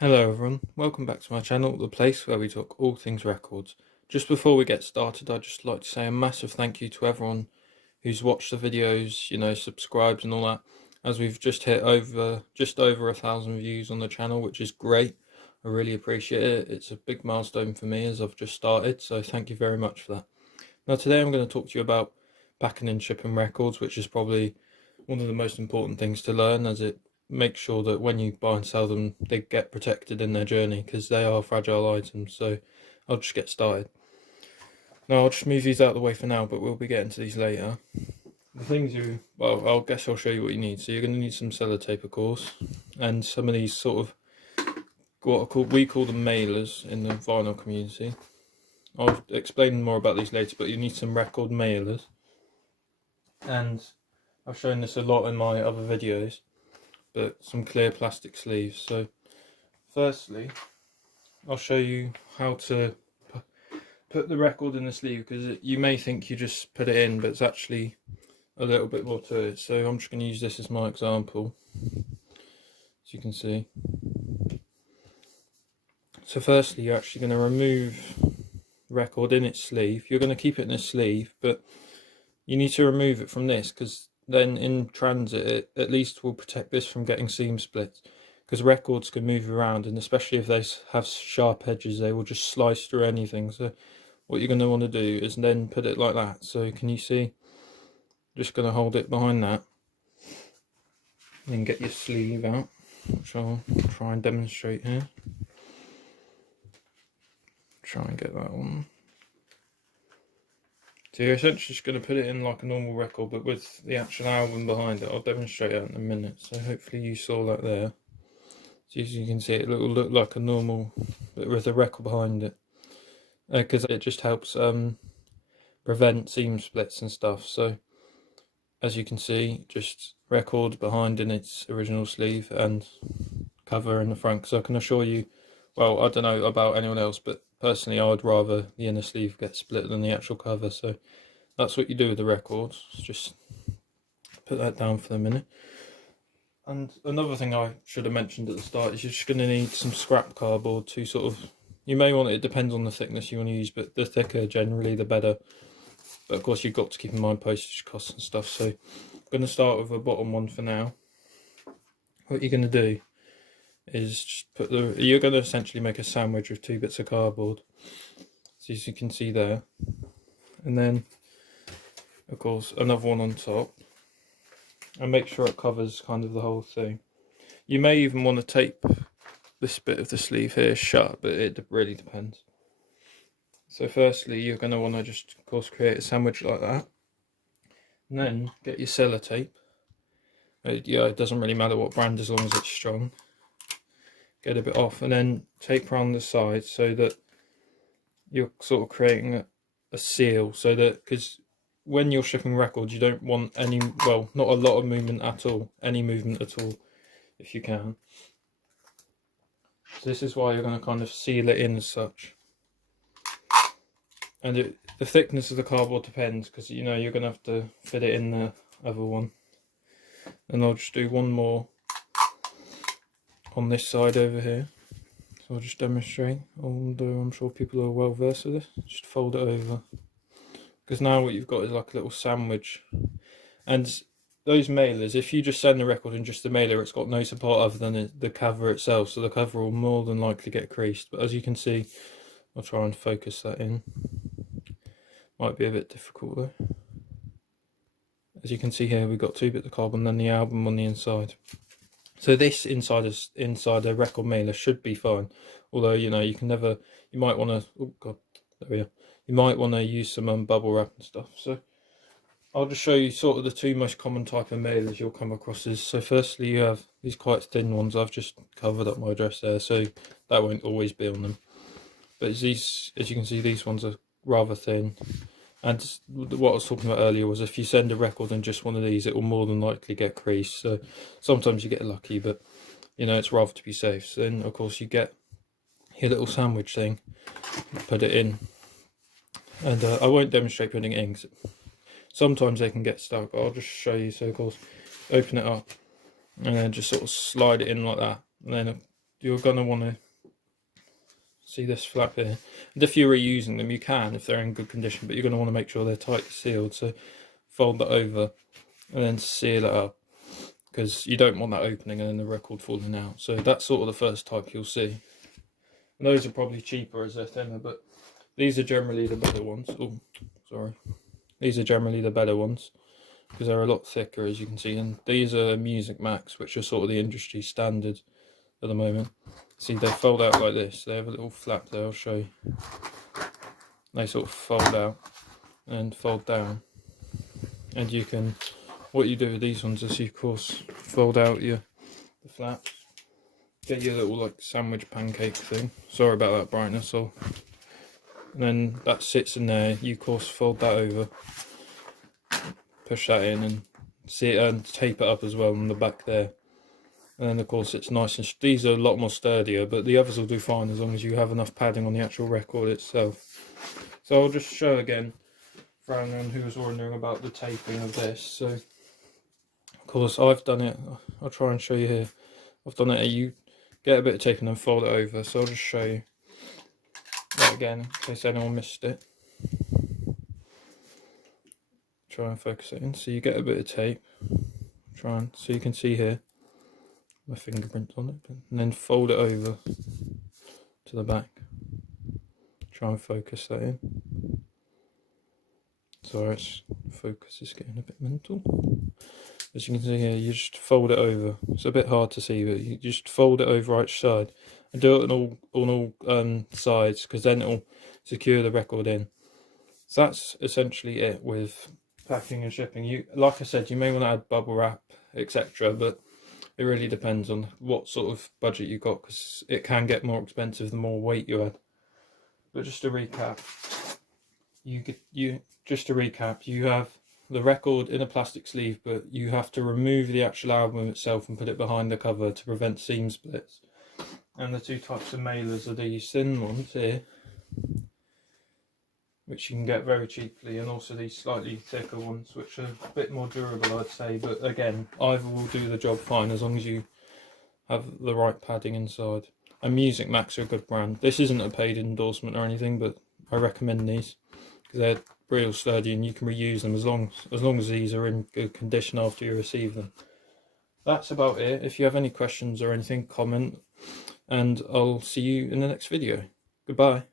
Hello everyone, welcome back to my channel, the place where we talk all things records. Just before we get started, I'd just like to say a massive thank you to everyone who's watched the videos, subscribed and all that, as we've just hit just over 1,000 views on the channel, which is great. I really appreciate it. It's a big milestone for me as I've just started, so thank you very much for that. Now today I'm going to talk to you about packing and shipping records, which is probably one of the most important things to learn, as it make sure that when you buy and sell them, they get protected in their journey, because they are fragile items. So I'll just get started. Now I'll just move these out of the way for now, but we'll be getting to these later. The things I'll guess I'll show you what you need. So you're going to need some sellotape, of course, and some of these sort of we call them mailers in the vinyl community. I'll explain more about these later, but you need some record mailers, and I've shown this a lot in my other videos, but some clear plastic sleeves. So firstly, I'll show you how to put the record in the sleeve, because you may think you just put it in, but it's actually a little bit more to it. So I'm just going to use this as my example, as you can see. So firstly, you're actually going to remove the record in its sleeve. You're going to keep it in a sleeve, but you need to remove it from this, because then in transit it at least will protect this from getting seam splits, because records can move around, and especially if they have sharp edges, they will just slice through anything. So what you're going to want to do is then put it like that. So can you see? Just going to hold it behind that, then get your sleeve out, which I'll try and demonstrate here. Try and get that on. So you're essentially just going to put it in like a normal record, but with the actual album behind it. I'll demonstrate that in a minute. So hopefully you saw that there. So as you can see, it will look like a normal, but with a record behind it, because it just helps prevent seam splits and stuff. So as you can see, just record behind in its original sleeve and cover in the front. So I can assure you, well, I don't know about anyone else, but personally I would rather the inner sleeve get split than the actual cover. So that's what you do with the records. Just put that down for a minute. And another thing I should have mentioned at the start is you're just going to need some scrap cardboard to sort of, you may want it depends on the thickness you want to use, but the thicker generally the better. But of course you've got to keep in mind postage costs and stuff. So I'm going to start with a bottom one for now. What you're going to do is just you're going to essentially make a sandwich with 2 bits of cardboard, so as you can see there, and then of course another one on top, and make sure it covers kind of the whole thing. You may even want to tape this bit of the sleeve here shut, but it really depends. So firstly you're going to want to just of course create a sandwich like that, and then get your sellotape. It doesn't really matter what brand as long as it's strong. Get a bit off, and then tape around the side so that you're sort of creating a seal, so that, because when you're shipping records you don't want any, well, not a lot of movement at all, any movement at all if you can. So this is why you're going to kind of seal it in as such. And the thickness of the cardboard depends, because you're going to have to fit it in the other one. And I'll just do one more on this side over here. So I'll just demonstrate, although I'm sure people are well versed with this. Just fold it over, because now what you've got is like a little sandwich. And those mailers, if you just send the record in just the mailer, it's got no support other than the cover itself, so the cover will more than likely get creased. But as you can see, I'll try and focus that in. Might be a bit difficult though. As you can see here, we've got 2 bits of cardboard and then the album on the inside. So this inside a record mailer should be fine, although you can never, you might want to, oh god, there we are, you might want to use some bubble wrap and stuff. So I'll just show you sort of the 2 most common type of mailers you'll come across. So firstly you have these quite thin ones. I've just covered up my address there, so that won't always be on them, but these, as you can see, these ones are rather thin. And what I was talking about earlier was if you send a record in just one of these, it will more than likely get creased. So sometimes you get lucky, but it's rather to be safe. So then of course you get your little sandwich thing, put it in, and I won't demonstrate putting it in, 'cause sometimes they can get stuck, but I'll just show you. So of course open it up and then just sort of slide it in like that, and then you're going to want to see this flap here. And if you're reusing them, you can if they're in good condition, but you're going to want to make sure they're tightly sealed. So fold that over and then seal it up, because you don't want that opening and then the record falling out. So that's sort of the first type you'll see. And those are probably cheaper as they're thinner, but these are generally the better ones. Oh, sorry. These are generally the better ones because they're a lot thicker, as you can see. And these are Music Max, which are sort of the industry standard at the moment. See, they fold out like this. They have a little flap there, I'll show you. They sort of fold out and fold down. And you can, what you do with these ones is you, of course, fold out the flaps. Get your little like sandwich pancake thing. Sorry about that brightness. And then that sits in there. You, of course, fold that over. Push that in and see it, and tape it up as well on the back there. And then of course it's nice, and these are a lot more sturdier, but the others will do fine as long as you have enough padding on the actual record itself. So I'll just show again for anyone who was wondering about the taping of this. So of course I've done it, I'll try and show you here. I've done it, you get a bit of tape and then fold it over. So I'll just show you that again in case anyone missed it. Try and focus it in. So you get a bit of tape, so you can see here my fingerprint on it, and then fold it over to the back. Try and focus that in. Sorry, focus is getting a bit mental. As you can see here, you just fold it over. It's a bit hard to see, but you just fold it over each side and do it on all sides, because then it'll secure the record in. So that's essentially it with packing and shipping. You, like I said, you may want to add bubble wrap, etc., but it really depends on what sort of budget you got, because it can get more expensive the more weight you add. But just to recap, you have the record in a plastic sleeve, but you have to remove the actual album itself and put it behind the cover to prevent seam splits. And the two types of mailers are these thin ones here, which you can get very cheaply, and also these slightly thicker ones, which are a bit more durable, I'd say. But again, either will do the job fine as long as you have the right padding inside. And Music Max are a good brand. This isn't a paid endorsement or anything, but I recommend these because they're real sturdy and you can reuse them as long as these are in good condition after you receive them. That's about it. If you have any questions or anything, comment, and I'll see you in the next video. Goodbye.